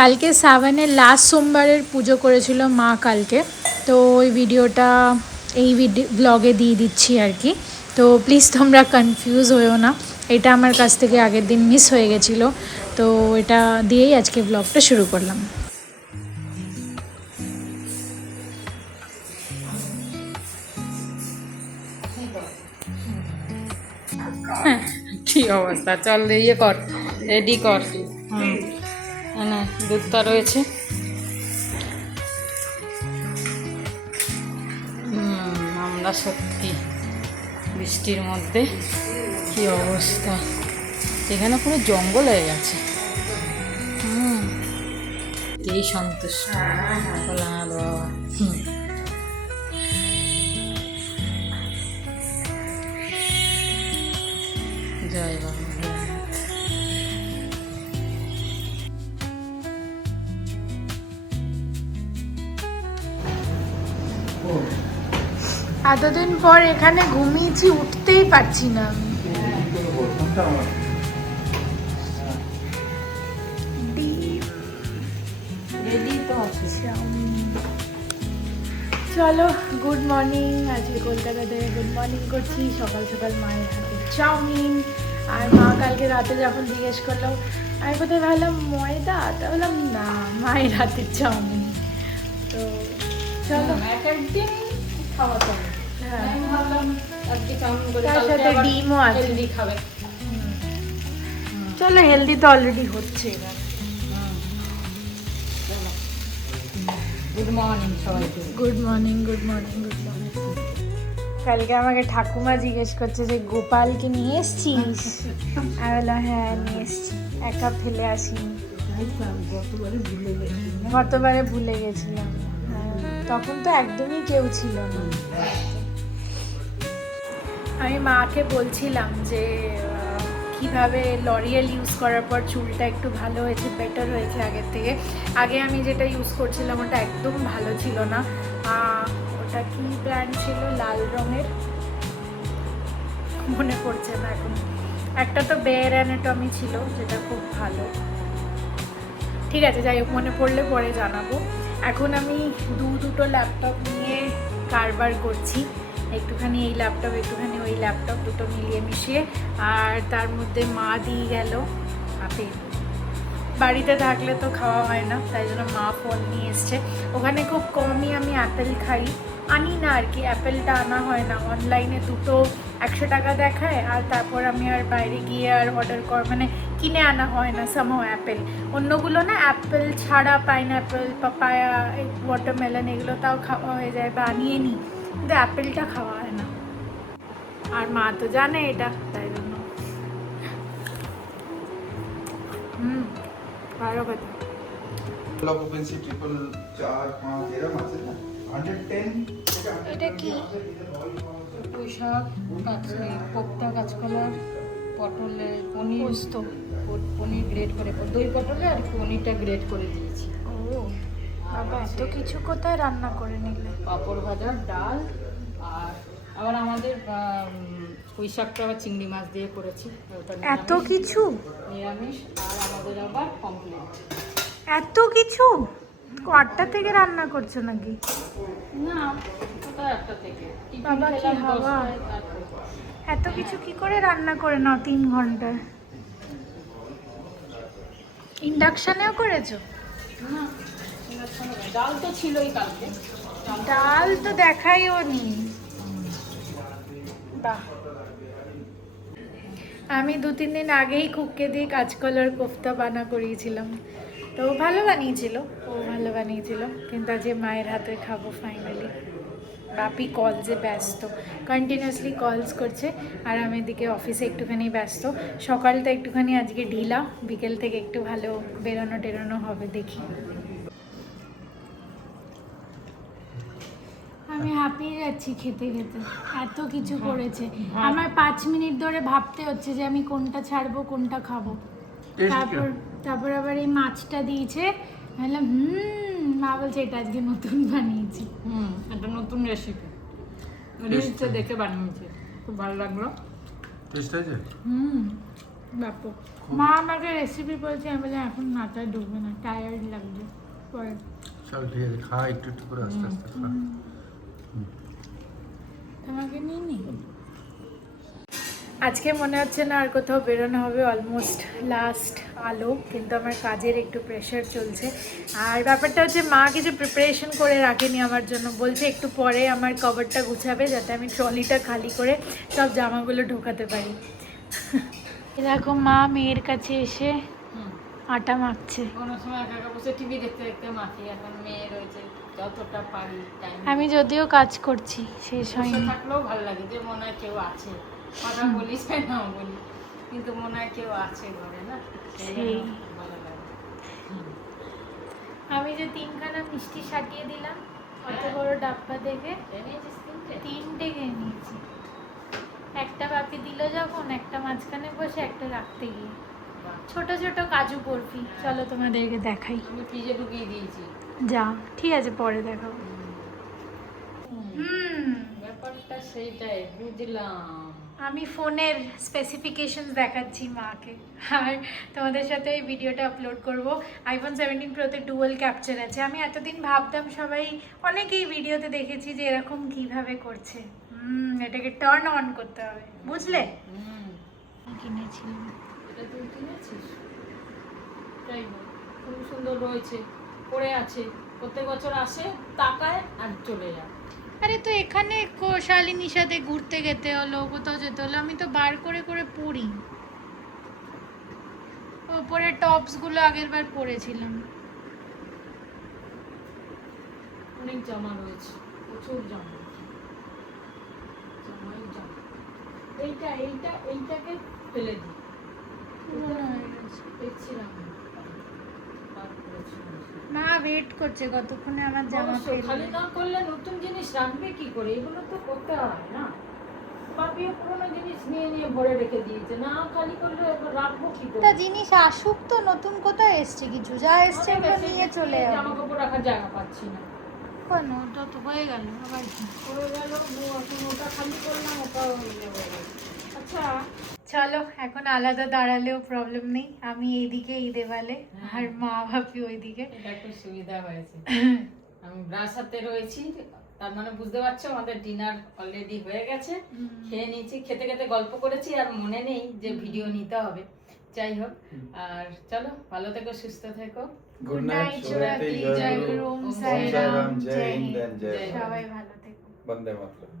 কালকে সাবানের লাস্ট সোমবারের পুজো করেছিল মা কালকে, তো ওই ভিডিওটা এই ব্লগে দিয়ে দিচ্ছি আর কি। তো প্লিজ তোমরা কনফিউজ হয়েও না, এটা আমার কাছ থেকে আগের দিন মিস হয়ে গেছিলো, তো এটা দিয়েই আজকে ব্লগটা শুরু করলাম। কি অবস্থা, চল ইয়ে কর, রেডি কর। না দুধটা রয়েছে। আমরা সত্যি বৃষ্টির মধ্যে কি অবস্থা, এখানে পুরো জঙ্গল হয়ে গেছে। এই সন্তুষ্ট বললাম বাবা। জয় বাবা। এতদিন পর এখানে ঘুমিয়েছি, উঠতেই পারছি না আমি। চলো, গুড মর্নিং। আজকে কলকাতা থেকে গুড মর্নিং করছি। সকাল সকাল মায়ের হাতে চাউমিন। আর মা কালকে রাতে যখন জিজ্ঞেস করলো আমি কোথায় ভাবলাম ময়দা, তা বললাম না, মায়ের হাতের চাউমিন। তো চলো, একদিন খাওয়া যাবে। আমি ভাবলাম আজকে চাউমিন করে, তার সাথে ডিমও আছে। হেলদি খাবে। চলো, হেলদি তো অলরেডি হচ্ছে এবার। গুড মর্নিং সবাইকে। Good morning, good morning, good morning. কালকে আমাকে ঠাকুমা জিজ্ঞেস করছে যে গোপালকে নিয়ে এসছিস? আমি বললাম হ্যাঁ নিয়ে এসছি, এক কাপ ফেলে আসিনি। গতবারে ভুলে গেছিলাম। তখন তো একদমই কেউ ছিল না। আমি মাকে বলছিলাম যে কিভাবে লরিয়েল ইউজ করার পর চুলটা একটু ভালো হয়েছে, বেটার হয়েছে আগের থেকে। আগে আমি যেটা ইউজ করছিলাম ওটা একদম ভালো ছিল না। ওটা কি ব্র্যান্ড ছিল, লাল রঙের, মনে পড়ছে না এখন। একটা তো বেয়ার অ্যানাটমি ছিল যেটা খুব ভালো। ঠিক আছে, যাই হোক, মনে পড়লে পরে জানাবো। এখন আমি দুটো ল্যাপটপ নিয়ে কারবার করছি, একটুখানি এই ল্যাপটপ একটুখানি ওই ল্যাপটপ, দুটো মিলিয়ে মিশিয়ে। আর তার মধ্যে মা দিয়ে গেল আপেল। বাড়িতে থাকলে তো খাওয়া হয় না, তাই জন্য মা ফল নিয়ে এসছে। ওখানে খুব কমই আমি অ্যাপেল খাই, আনি না আর কি, অ্যাপেলটা আনা হয় না। অনলাইনে দুটো 100 টাকা দেখায়, আর তারপর আমি আর বাইরে গিয়ে আর অর্ডার মানে কিনে আনা হয় না সামহাও অ্যাপেল। অন্যগুলো না অ্যাপেল ছাড়া পাইনঅ্যাপেল, পাপায়া, ওয়াটারমেলন এগুলো তাও খাওয়া হয়ে যায় বা আনিয়ে নিই, কিন্তু অ্যাপেলটা খাওয়া হয় না। আর মা তো জানে এটা, তাই জন্য। ভালো কথা। এটা কি? পুঁই শাক, কোপ্তা, কাঁচকলা, পটলের পনির, পনির গ্রেড করে, দই পটলে আর পনিরটা গ্রেড করে দিয়েছি। ও বাবা, এত কিছু কোথায় রান্না করে নিলে? পাঁপড় ভাজা, ডাল, আর আবার আমাদের পুঁই শাকটা আবার চিংড়ি মাছ দিয়ে করেছি। এত কিছু নিরামিষ, আর আমাদের আবার কমপ্লিট। এত কিছু 8টা থেকে রান্না করছো নাকি? না, ওটা 1টা থেকে। বাবা কি হাওয়া! এত কিছু কি করে রান্না করে নাও 3 ঘন্টায়? ইন্ডাকশনেও করেছো? না, ডাল তো ছিলই কালকে। ডাল তো দেখাইও নি। বাহ, আমি 2-3 দিন আগেই কুককে দিয়ে কাঁচকলার কোফতা বানা করিয়েছিলাম, তো ভালো বানিয়েছিল, ও ভালো বানিয়েছিল। কিন্তু আজকে মায়ের হাতে খাবো ফাইনালি। বাপি কলসে ব্যস্ত, কন্টিনিউয়াসলি কলস করছে, আর আমি এদিকে অফিসে একটুখানি ব্যস্ত। সকালটা একটুখানি আজকে ঢিলা, বিকেল থেকে একটু ভালো বেরোনো টেরোনো হবে, দেখি। আমি হাঁপিয়ে যাচ্ছি খেতে খেতে, এত কিছু করেছে। আমার 5 মিনিট ধরে ভাবতে হচ্ছে যে আমি কোনটা ছাড়বো কোনটা খাবো। তারপর আবার এই মাছটা দিয়েছে, বললাম মা বলছে এটা আজকে নতুন বানিয়েছি। একটা নতুন রেসিপি রিলসে দেখে বানিয়েছি, খুব ভালো লাগলো। টেস্ট আছে? ব্যাপক। মা আমাকে রেসিপি বলছে, আমি বললাম এখন মাথায় ঢুকবে না, টায়ার্ড লাগছে পরে। চল ঠিক আছে, খা একটু একটু করে আস্তে আস্তে খা। তোমাকে নিয়ে নি। আজকে মনে হচ্ছে না আর কোথাও বেরোনো হবে, অলমোস্ট লাস্ট আলো, কিন্তু আমার কাজের একটু প্রেশার চলছে। আর ব্যাপারটা হচ্ছে মা কিছু প্রিপারেশন করে রাখেনি আমার জন্য, বলছে একটু পরে আমার কভারটা গুছাবে যাতে আমি ট্রলিটা খালি করে সব জামাগুলো ঢোকাতে পারি। এরকম মা মেয়ের কাছে এসে আটা মাখছে। কোনো সময় একা একা বসে টিভি দেখতে দেখতে মাখি, এখন মেয়ে রয়েছে, যতটা পারি টাইম। আমি যদিও কাজ করছি, শেষ হয়নি। থাকলেও ভালো লাগে যে মনে হয় কেউ আছে, কথা বলি চাই না বলি, কিন্তু মনে হয় কেউ আছে ঘরে, না সেই। ভালো লাগে। আমি যে 3খানা মিষ্টি সাটিয়ে দিলাম অত বড় ডাব্বা দেখে, এনেছিস তিনটে? 3টে খেয়ে নিয়েছি। একটা বাপি দিল যখন, একটা মাঝখানে বসে, একটা রাখতে গিয়ে। বাহ। ছোট ছোট কাজু বরফি, চলো তোমাদেরকে দেখাই। আমি ফ্রিজে ঢুকিয়ে দিয়েছি। যা, ঠিক আছে পরে দেখাবো। ব্যাপারটা সেইটাই বুঝলাম। আমি ফোনের স্পেসিফিকেশনস দেখাচ্ছি মাকে, আর তোমাদের সাথে এই ভিডিওটা আপলোড করব। আইফোন 17 প্রোতে ডুয়াল ক্যাপচার আছে। আমি এতদিন ভাবতাম, সবাই অনেকেই ভিডিওতে দেখেছি যে এরকম কিভাবে করছে। এটাকে টার্ন অন করতে হবে, বুঝলে? কিনেছিলাম। এটা তুই কিনেছিস? তাই না? খুব সুন্দর রয়েছে, পড়ে আছে, প্রত্যেক বছর আসে, তাকায় আর চলে যায়। আরে তো এখানে শালিনীর সাথে ঘুরতে যেতে হলো, কোথাও যেতে হলো, আমি তো বার করে করে পরি। ওপরে টপস গুলো আগের বার পরেছিলাম। অনেক জামা রয়েছে, প্রচুর জামা, জামাই জামা। এইটাকে ফেলে দিই, পুরোনো হয়ে গেছে। দেখছিলাম বার করেছিলাম। মা ওয়েট করছে কতক্ষণে আমার জামা অবশ্য খালি ফেলবে। না করলে নতুন জিনিস রাখবে কি করে, এগুলো তো করতে হয় না। বাপিও পুরোনো জিনিস নিয়ে নিয়ে ভরে রেখে দিয়েছে, না খালি করলে এবার রাখবো কি করে? তা জিনিস আসুক তো, নতুন কোথায় এসছে কিছু, যা এসছে ওগুলো নিয়ে চলে জামা যাবে। কাপড় রাখার জায়গা পাচ্ছি না। কেন, ওটা তো হয়ে গেল আবার কি। হয়ে গেল, এখন ওটা খালি করলাম, ওটাও হয়ে যাবে। আচ্ছা, চলো এখন আলাদা দাঁড়ালেও প্রবলেম নেই, আমি এইদিকে এই দেওয়ালে আর মা ভাবি ওইদিকে। এটা একটু সুবিধা হয়েছে। আমি ব্রাশ হাতে রয়েছি, তার মানে বুঝতে পারছো আমাদের ডিনার অলরেডি হয়ে গেছে। খেয়ে নিয়েছি, খেতে খেতে গল্প করেছি, আর মনে নেই যে ভিডিও নিতে হবে। যাই হোক, আর চলো ভালো থেকো, সুস্থ থেকো। গুড নাইট, শুভরাত্রি, জয় গুরু, ওম সাই রাম, জয় হিন্দ। জয় সবাই ভালো থেকো। বন্দে মাতরম।